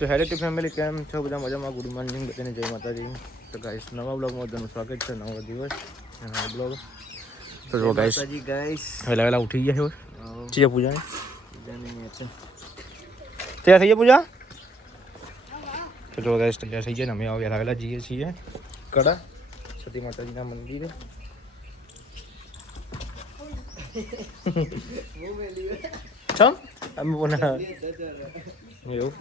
તો hello two family, કેમ છો બધા? મજામાં? ગુડ મોર્નિંગ બધાને, જય માતાજી. તો ગાઈસ નવા બ્લોગમાં બધાનું સ્વાગત છે. નવો દિવસ નવો બ્લોગ. તો જો ગાઈસ વહેલા ઉઠી ગયા છે. ચીજે પૂજા તૈયાર થઈ ગયા પૂજા. તો જો ગાઈસ તૈયાર થઈ ગયા ને અમે વહેલા જઈએ છીએ કડા સતી માતાજીના મંદિરે. ચમ અમે બોના એવું.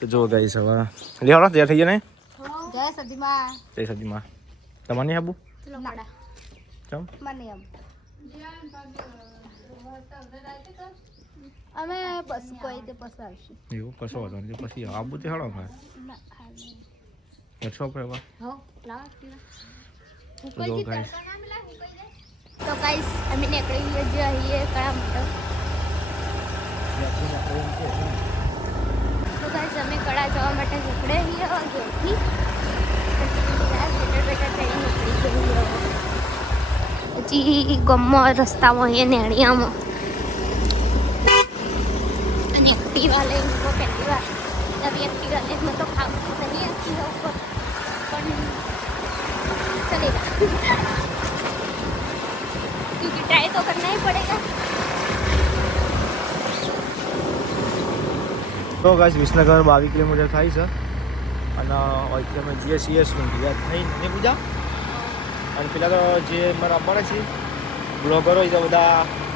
તો જો ગાઈસ હવે લેવાડો તૈયાર થઈ ગયા ને. જય સતીમાં. જય સતીમાં. તમારે નહીં આબુ? ચમ મને આબુ અમે બસ કોઈ તે પછી આવશું. એવું કશો વાંધો નહીં, પછી આબુ તે હાડો ભાઈ હેડશો પર હો લાવ તો ગાઈસ અમે નીકળી જઈએ કડા મોટો. તો ગાઈસ અમે કડા જવા માટે નીકળે છીએ ઘેરથી. પછી ગમમાં રસ્તામાં અહીંયા નેણિયામાં અને એક્ટિવા લઈને પહેલી વાર નવી એક્ટિવા લઈને તો ખાવું નહીં એક્ટિવા ઉપર પણ ચલેગા क्योंकि ट्राई तो करना ही पड़ेगा. તો ગાઈસ વિસનગર 22 કિલોમીટર થાય છે અને અહીંથી અમે જઈએ છીએ સુંઢિયા થઈને પૂજા. અને પેલા તો જે મારા આવવાના છે બ્લોગરો એ બધા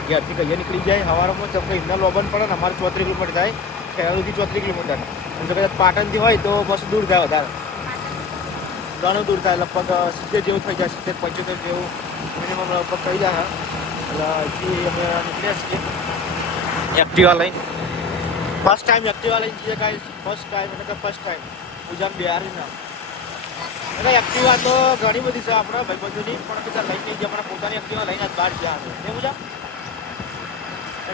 ઘેરથી કહીએ નીકળી જાય સવારમાં ચપડે એમના લોબન પડે ને અમારે 34 કિલોમીટર થાય ખેરાલુથી 34 કિલોમીટર. અને જો કદાચ પાટણથી હોય તો બસ દૂર થાય વધારે ઘણું દૂર થાય લગભગ 70 જેવું થઈ જાય 70-75 જેવું મિનિમમ લગભગ થઈ જાય. એટલે અહીંથી અમે નીકળ્યા છીએ એક્ટિવા લઈને. ફર્સ્ટ ટાઈમ એક્ટિવા લઈને જઈએ ગાઈસ. ફર્સ્ટ ટાઈમ એટલે કે ફર્સ્ટ ટાઈમ પૂજા બિહારી ના એટલે એક્ટિવા તો ઘણી બધી છે આપણા ભાઈબંધોની, પણ બધા લઈને નહીં ગયા. આપણા પોતાની એક્ટિવા લઈને જ બહાર ગયા છે એ પૂજા.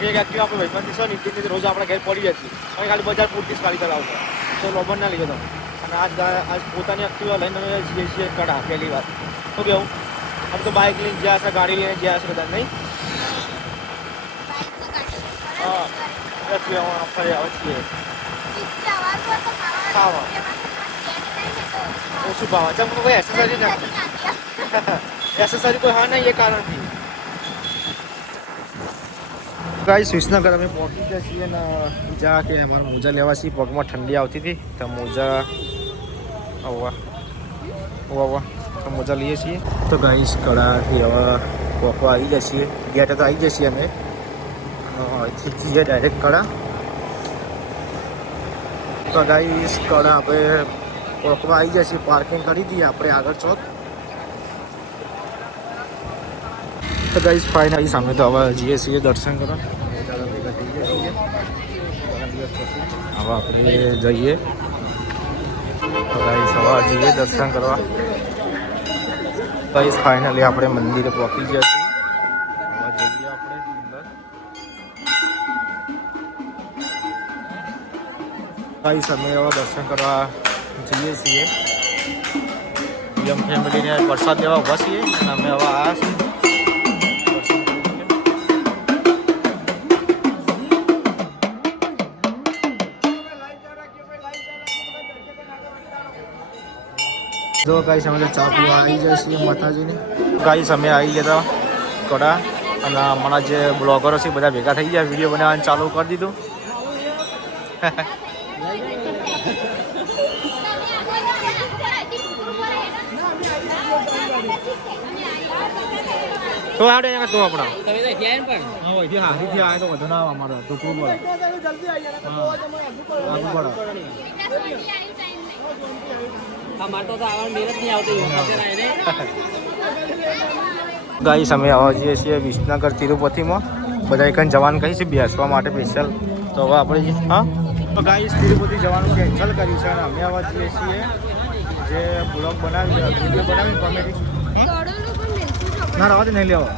એક એક્ટિવા આપણે ભાઈબંધી છે નીતિની રોજ આપણે ઘેર પડી હતી અને ખાલી બજાર પૂરતી જ ખાલી કરાવતા તો લોબન ના લીધો. અને આજ પોતાની એક્ટિવા લઈને અમે જઈએ છીએ કડા પહેલી વાર. શું કેવું? આમ તો બાઇક લઈને ગયા છે, ગાડી લઈને ગયા છે બધા નહીં. હા એક્ટિવામાં ફરી આવે છીએ ખાવા ઓછું ભાવ છે. કોઈ એક્સરસાઇઝ નથી એક્સરસાઇઝ કોઈ હા નહીં એ કારણથી. ગાઈસ વિસનગર અમે પહોંચી ગયા છીએ ને પૂજા કે અમારા મોજા લેવા છીએ. પગમાં ઠંડી આવતી હતી તો મોજા આવવા તો મોજા લઈએ છીએ. તો ગાઈસ કડાથી હવે પહોંચવા આવી જાય છીએ. ગેટ તો આવી જઈએ અમે અહીંથી જઈએ ડાયરેક્ટ કડા. તો ગાઈસ કડા આપણે પહોંચવા આવી જાય છીએ. પાર્કિંગ કરી દઈએ આપણે આગળ ચોક. તો ગાઈસ ફાઇનલી સામે તો હવે જઈએ છીએ દર્શન કરવા. ભેગા થઈ ગયા છીએ ઘણા દિવસ પછી. હવે આપણે જઈએ તો ગાઈસ હવે જઈએ દર્શન કરવા. ગાઈસ ફાઇનલી આપણે મંદિરે પહોંચી ગયા છીએ. હવે જઈએ આપણે અંદર. ગાઈસ અમે હવે દર્શન કરવા જઈએ છીએ. યમ ફેમિલીને પ્રસાદ દેવા ઊભા છીએ અને અમે હવે આવ્યા છીએ. જો ગાઈસ અમે ચા પીવા આવી જાય છીએ માતાજીની. ગાઈસ અમે આવી ગયા હતા કડા અને અમારા જે બ્લોગરો છે બધા ભેગા થઈ ગયા. વિડીયો બનાવવાનું ચાલુ કરી દીધું. તો આવડે તો આપણા હાથીથી આવે તો વધુ ના અમારે ટૂંકું પડે. ગાઈસ અમે આવવા જઈએ છીએ વિસનગર તિરુપતિમાં. બધા એક જવાનું કહી છે બેસવા માટે સ્પેશિયલ. તો હવે આપણે હા તો ગાઈસ તિરુપતિ જવાનું કેન્સલ કર્યું છે અને અમે આવવા જઈએ છીએ જે બ્લોગ બનાવી વિડીયો બનાવી કોમેડી ના રવા નહીં લેવા.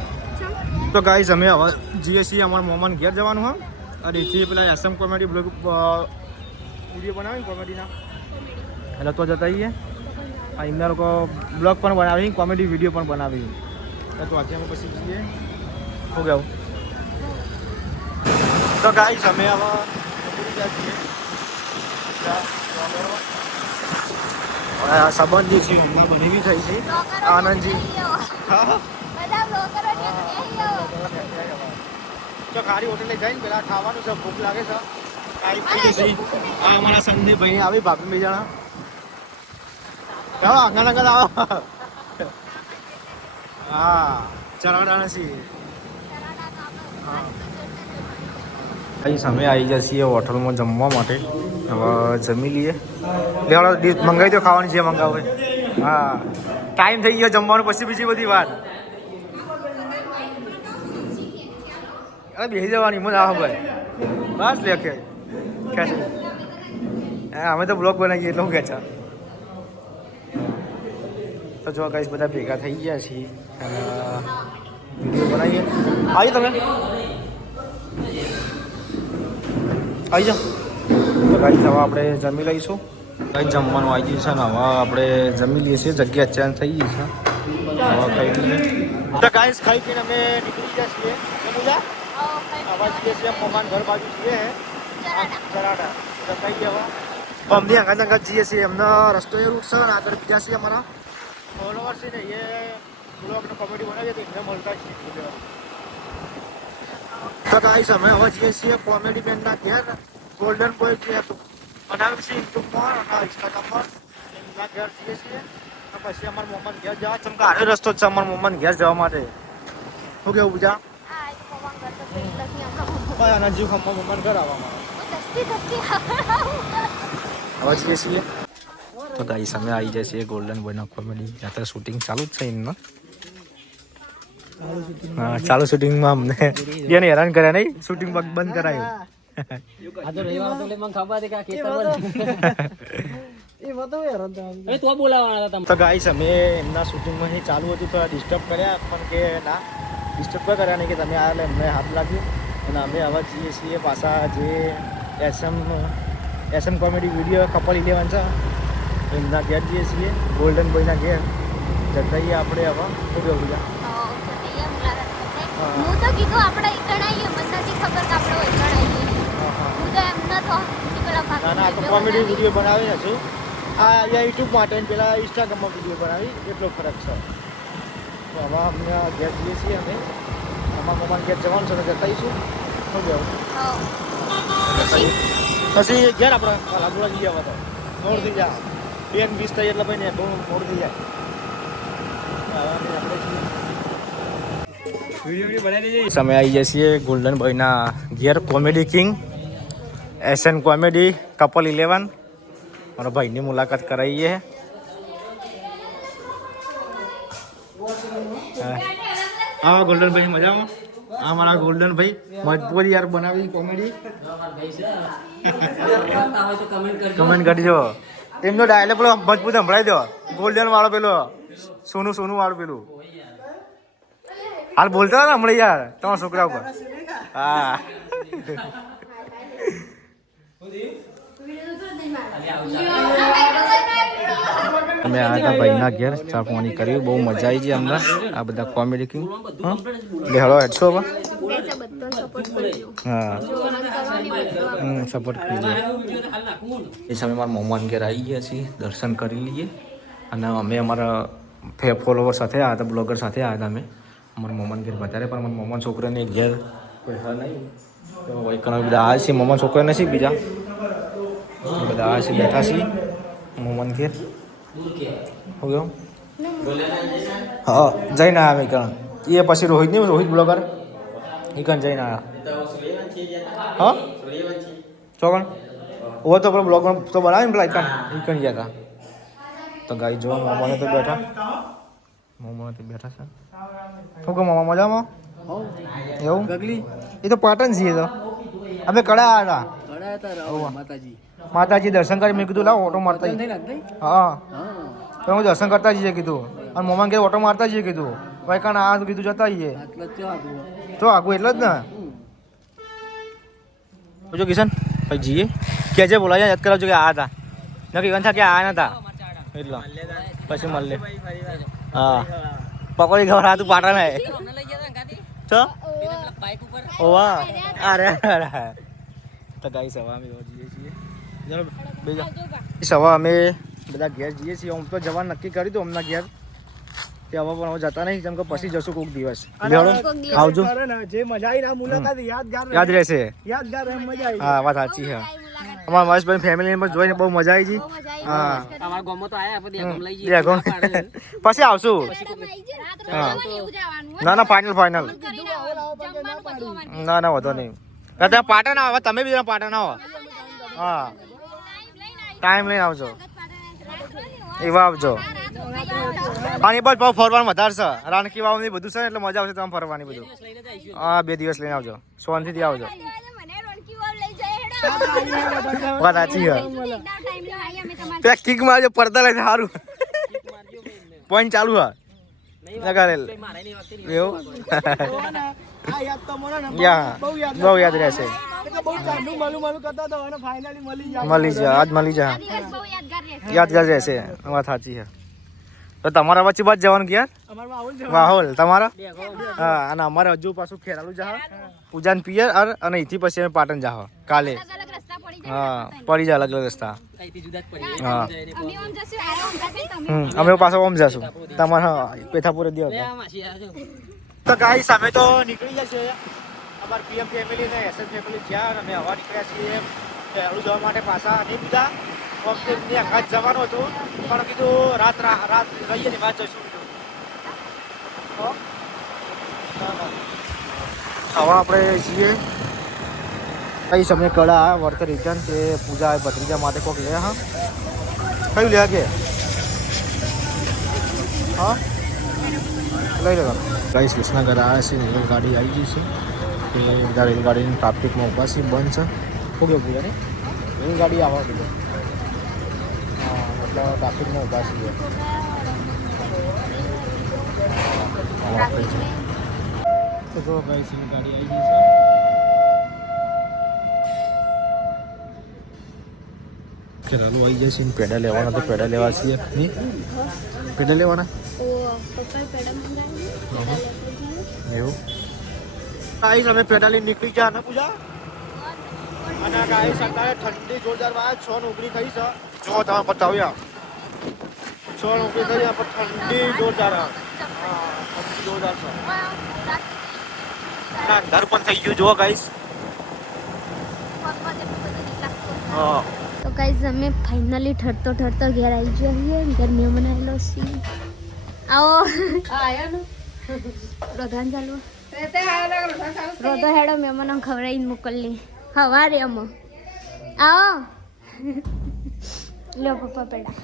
તો ગાઈસ અમે હવે જઈએ છીએ અમારા મોમાન ઘેર જવાનું હા. અને એથી પેલા એસએમ કોમેડી બ્લોગ વિડીયો બનાવી કોમેડીના એટલે તો જતા આવીએ. એમના લોકો બ્લોગ પણ બનાવી કોમેડી વિડીયો પણ બનાવી. તો આજે અમે પછી જઈએ. શું કહેવું? તો ગાઈસ અમે હવે સંબંધી છે હમણાં બની બી થઈ છે આનંદજી તો ખારી હોટેલે જઈને પેલા ખાવાનું છે ભૂખ લાગે છે આ અમારા સંદીપ ભાઈ આવી ભાભી બે જણા કેવા આગળ આગળ આવો હા ચરાડા નથી અહીં સામે આવી જઈએ છીએ હોટલમાં જમવા માટે હવે જમી લઈએ લેવાડો ડીશ મંગાવી દો ખાવાની છે મંગાવે હા ટાઈમ થઈ ગયો જમવાનું પછી બીજી બધી વાત અરે બેસી જવાની મજા આવે ભાઈ બસ લે કે અમે તો બ્લોગ બનાવીએ એટલે હું કે છે તો જો ગાઈસ બધા ભેગા થઈ ગયા છીએ વિડીયો બનાવીએ આવી તમે આવી જાઓ તો ગાઈસ હવે આપણે જમી લઈશું ગાઈસ જમવાનું આવી ગયું છે ને હવે આપણે જમી લઈએ છીએ જગ્યા ચેન્જ થઈ ગઈ છે હવે ખાઈ લઈએ તો ગાઈસ ખાઈ પીને અમે નીકળી ગયા છીએ સમજા હવે જઈએ છીએ મમાન ઘર બાજુ છીએ ચરાડા તો કઈ ગયા અમને આગળ આગળ જઈએ છીએ એમનો રસ્તો એ રૂટ છે ને આગળ બીજા છીએ અમારા ફોલોવર છે ને એ બ્લોગનો કોમેડી બનાવીએ તો એમને મળતા છીએ તો ગાઈસ અમે હવે જઈએ છીએ કોમેડી મેનના ઘેર ગોલ્ડન બોય જે હતું બનાવ્યું છે યુટ્યુબમાં અને ઇન્સ્ટાગ્રામમાં એમના ઘેર જઈએ છીએ અને પછી અમારા મોહમ્મદ ઘેર જવા ચમકા આડો રસ્તો જ છે અમારા મોહમ્મદ ઘેર જવા માટે શું કેવું બીજા આના જીવ ખમ્મા મોહમ્મદ ઘર આવવામાં હવે જઈએ છીએ તો ગાઈસ અમે આવી જાય છે ગોલ્ડન બોયના કોમેડી અત્યારે શૂટિંગ ચાલુ જ છે એમનો હા ચાલુ શૂટિંગમાં અમને એને હેરાન કર્યા નહીં શૂટિંગ બંધ કરાયું તો ગાઈસ અમે એમના શૂટિંગમાં ચાલુ હતું તો ડિસ્ટર્બ કર્યા પણ કે ના ડિસ્ટર્બ કોઈ કર્યા નહીં કે તમે આ એમને હાથ લાગ્યું અને અમે હવે જઈએ છીએ પાછા જે એસએમ કોમેડી વિડીયો કપલ 11 છે એમના ઘેર જઈએ છીએ ગોલ્ડન બોયના ઘેર જતાઈએ આપણે હવે શું કેવું બીજા હું તો કીધું આપણે ઈકણાઈએ મને નથી ખબર કે આપણે ઈકણાઈએ હું તો એમ નતો પેલા ના ના તો કોમેડી વિડીયો બનાવીને છું આ યુટ્યુબ માટે પેલા ઇન્સ્ટાગ્રામમાં વિડીયો બનાવી એટલો ફરક છે તો હવે અમને ઘેર જઈએ છીએ અમે અમારા મમ્માને ઘેર જવાનું છે તો જતાઈશું શું કહેવું પછી ઘેર આપણે લાગુડા જઈએ હવે તો મોડ થઈ જાય 2:20 થાય એટલે ભાઈ ને બહુ મોડ થઈ જાય સમય આવી જાય છીએ ગોલ્ડન બોયના ઘેર comedy king SN comedy couple 11 મારા ભાઈની મુલાકાત કરાવીએ હા ગોલ્ડન ભાઈ મજામાં આ મારા ગોલ્ડન ભાઈ મજબૂત યાર બનાવી કોમેડી કમેન્ટ કરજો એમનો ડાયલોગ પેલો મજબૂત સંભળાવી દો ગોલ્ડન વાળો પેલો સોનું સોનું વાળું પેલું હાલ બોલતા હતા હમણાં યાર તમારા છોકરા ઉપર હા અમે આ હતા ભાઈના ઘેર ચા પાણી કર્યું બહુ મજા આવી ગઈ અમને આ બધા કોમેડી કિંગ બે હળો 800 હા સપોર્ટ કરજો એ સમય મારા મમ્માને ઘેર આવી ગયા છીએ દર્શન કરી લઈએ અને અમે અમારા ફોલોવર સાથે આવ્યા હતા બ્લોગર સાથે આવ્યા હતા અમે અમારા મમ્માને ઘેર વધારે પણ અમારા મમ્માના છોકરાને ઘેર કોઈ હા નહીં તો ઘણા બધા આ છે મમ્માના છોકરા નથી બીજા બધા આ છે બેઠા છીએ મમ્માને ઘેર શું કહું હા જઈને આવ્યા મેં કણ એ પછી રોહિત નહીં રોહિત બ્લોગર એ કણ જઈને આવ્યા હા ચોકણ ઓ તો પેલો બ્લોગ તો બનાવે ને પેલા એ કણ ગયા હતા તો ગાઈ જોવા મમ્માને તો બેઠા મમ્માને તો બેઠા છે શું કહું મમ્મા મજામાં એવું એ તો પાટણ છીએ તો અમે કડા આવ્યા માતાજી દર્શન કરી મેં કીધું લાવ ઓટો મારતા હા તો હું દર્શન કરતા જઈએ કીધું અને મમ્માને ઘેર ઓટો મારતા જઈએ કીધું ભાઈ કારણ આ કીધું જતા જઈએ તો આગું એટલે જ ને જો કિશન ભાઈ જઈએ કે જે બોલાય યાદ કરાવજો કે આ હતા નક્કી કન થા કે આ નતા એટલા પછી મળે હા પકોડી ખબર તું પાટા ને તો ઓવા અરે અરે તો ગાઈસ હવે અમે જઈએ છીએ સવા અમે બધા ઘેર જઈએ છીએ. આમ તો જવાનું નક્કી કર્યું હતું હમણાં ઘેર, તે હવે પણ હવે જતા નહીં, કેમ કે પછી જશું કોઈક દિવસ. આવજો. જે મજા આવી મુલાકાત યાદ રહેશે. યાદગાર મજા આવી. હા વાત સાચી છે. અમારા મહેશભાઈ ફેમિલી મેમ્બર જોઈને બહુ મજા આવી ગઈ. હા અમારા ગામમાં તો આયા પણ લઈ જઈએ. પછી આવશું. ના ના ફાઇનલ ના ના વધો નહીં. ત્યાં પાટણ આવો, તમે બી પાટણ આવો. હા ટાઈમ લઈને આવજો. એવા આવજો. પાણી પર બહુ ફરવાનું વધારે છે. રાણકી વાવ ને બધું છે એટલે મજા આવશે તમે ફરવાની બધું. હા 2 દિવસ લઈને આવજો, શાંતિથી આવજો. વાત સાચી છે. ત્યાં કિક મારજો, પડતા લઈને સારું પોઈન્ટ ચાલુ હા એવું બહુ યાદ રહેશે. મળી જાય આજ મળી જાય, યાદગાર રહેશે. વાત સાચી છે. તો તમારા વચ્ચે બાદ જવાનું ક્યાં? વાહોલ તમારા? હા અને અમારે હજુ પાછું ખેરાલું જા પૂજાન પિયર અને અહીંથી પછી અમે પાટણ જા કાલે. હા પડી જાય અલગ અલગ રસ્તા. હા અમે પાછા ઓમ જશું તમારા પેથાપુર દે. તો ગાઈસ અમે તો નીકળી ગયા છે. અમાર પીએમ ફેમિલી ને એસએમ ફેમિલી જ્યાં અમે હવા નીકળ્યા છીએ ખેરાલુ જવા માટે. પાછા નહીં બધા ઓમની આઘાત જવાનું હતું પણ કીધું રાત રહીએ ને વાત જઈશું કીધું. હવે આપણે છીએ કઈ સમય કળા વર્ત રિટર્ન તે પૂજા ભત્રીજા માટે કોઈક લે. હા કયું લે કે હા લઈ લેવાનું. કઈ કૃષ્ણનગર આવ્યા છે. રેલગાડી આવી ગઈ છે. તે બધા રેલગાડીની ટ્રાફિકમાં ઊભા છે, બંધ છે. શું કેવું પૂજા ને રેલગાડી આવવા કીધું. હા એટલે ટ્રાફિકમાં ઊભા છીએ. તો જો કઈ રેલગાડી આવી ગઈ છે. ખેરાલુ આવી જાય છે ને પેડા લેવાના તો પેડા લેવા છીએ. નહીં પેડા લેવાના એવું. ગાઈસ અમે પેડા લઈને નીકળી ગયા ને પૂજા. અને ગાઈસ અત્યારે ઠંડી જોરદાર વાત 6 ની ઉગરી થઈ છે. જો તમે બતાવ્યા 6 ની ઉગરી થઈ પણ ઠંડી જોરદાર. હા ઠંડી જોરદાર છે. ના ઘર પણ થઈ ગયું જો ગાઈસ. હા તો ગાઈઝ અમે ફાઇનલી ઠરતો ઘેર આવી ગયા છીએ. ઘર મહેમાન આવેલો છે. આવો રોધાન ચાલુ રોધો હેડો મહેમાનો ખવડાવીને મોકલી હવારે અમો આવો લો પપ્પા પેડા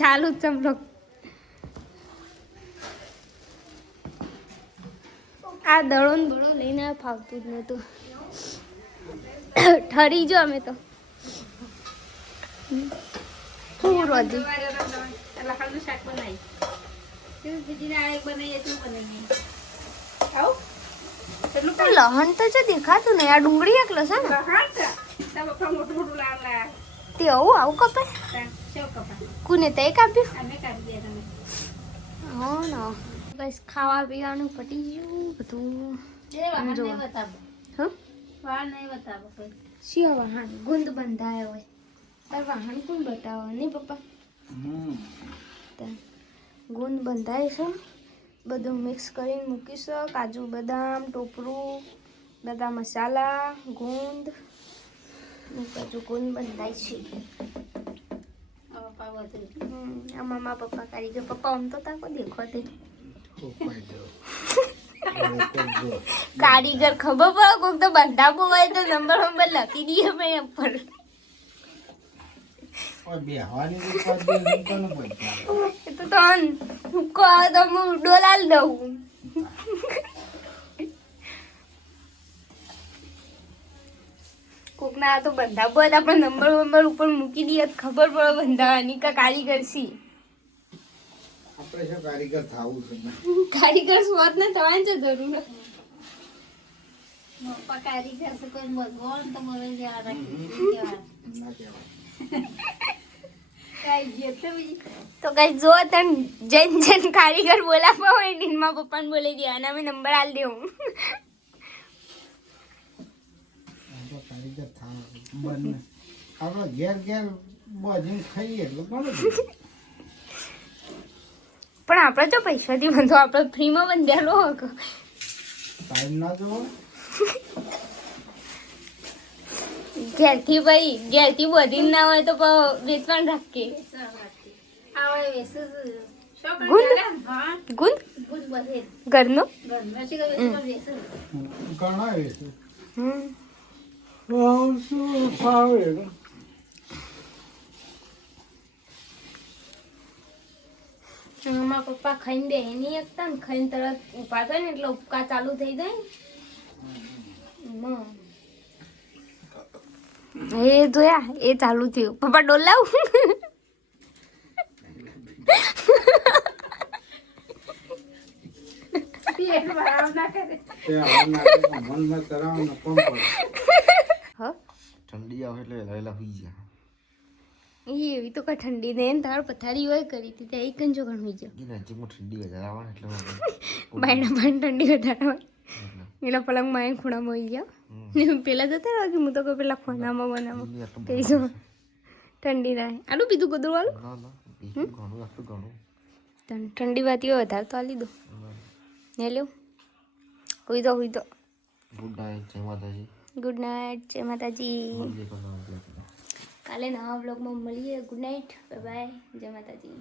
ચાલુ જ ચમલો. આ દળો ને બળો લઈને ફાવતું જ નહોતું. ઠરી જો અમે તો હું રોજી લહણ તો જો દેખાતું નહીં. આ ડુંગળી એકલો છે ને તે આવું કપાય કોને તે કાપ્યું? હા ના બસ ખાવા પીવાનું પટી ગયું બધું. શિયા વાહન ગુંદ બંધાયો હોય તાર વાહન કોણ બતાવો નહીં પપ્પા? ગુંદ બંધાય છે. બધું મિક્સ કરીને મૂકીશું. કાજુ બદામ ટોપરું બધા મસાલા ગુંદ બધું ગુંદ બંધાય છે. આમાં મારા પપ્પા કરી ગયો. પપ્પા આમ તો તાકો દેખો તે કારીગર ખબર પડે કોક તો બંધાવો હોય તો નંબર લખી દઈએ મેં ઉપર. તો હું ડોલાલ દઉં. કોક ના તો બંધાવો હોય તો આપણે નંબર ઉપર મૂકી દઈએ ખબર પડે બંધાવાની કા કારીગર સી. કારીગર સ્વાદ ને થવાની છે જરૂર. કારીગર છે કોઈ ભગવાન તો મને તો કઈ જો તન જૈન કારીગર બોલાવવા હોય ને મારા પપ્પાને બોલી દે અને અમે નંબર આલ દેવું. બંને આપણે ઘેર ઘેર બાજીને ખાઈએ એટલે બને પણ આપણે જો પૈસાથી બંધો આપણે ફ્રીમાં બંધેલો ટાઈમ ના જોવો ઘેરથી ભાઈ ઘેરથી બધી ના હોય તો વેચવાનું રાખીએ ગુંદ ઘરનો ઘણા વેચે હમ શું ફાવે મારા પપ્પા ખાઈને બે નહીં એકતા ને ખાઈને તરત ઉભા થાય ને એટલે ઉપકા ચાલુ થઈ જાય ને એ જોયા એ ચાલુ થયું પપ્પા ડોલાવ મનમાં તરાવનો પંપ ઠંડી આવે એટલે વહેલા હોઈ જાય એવી તો કઈ ઠંડી ને તાર પથારી હોય કરી હતી ત્યાં એક કંજો ઘણ હોઈ જાય એ નજીકમાં ઠંડી વધારે આવે ને એટલે બાયણા પણ ઠંડી વધારે હોય એના પલંગમાં એ ખૂણામાં હોઈ ગયા ને પેલા જતા રહો કે હું તો કહું પેલા ખોનામાં બનાવો પૈસો ઠંડી રહે આલું પીધું ગોદરું આલું ના ના ઘણું આટલું ઘણું ઠંડી વાતી હોય વધારે તો આલી દો ને લ્યો હુઈ દો ગુડ નાઇટ જય માતાજી ગુડ નાઇટ જય માતાજી મળીએ કોના કાલે નવા વ્લોગમાં મળીએ ગુડ નાઇટ બાય બાય જય માતાજી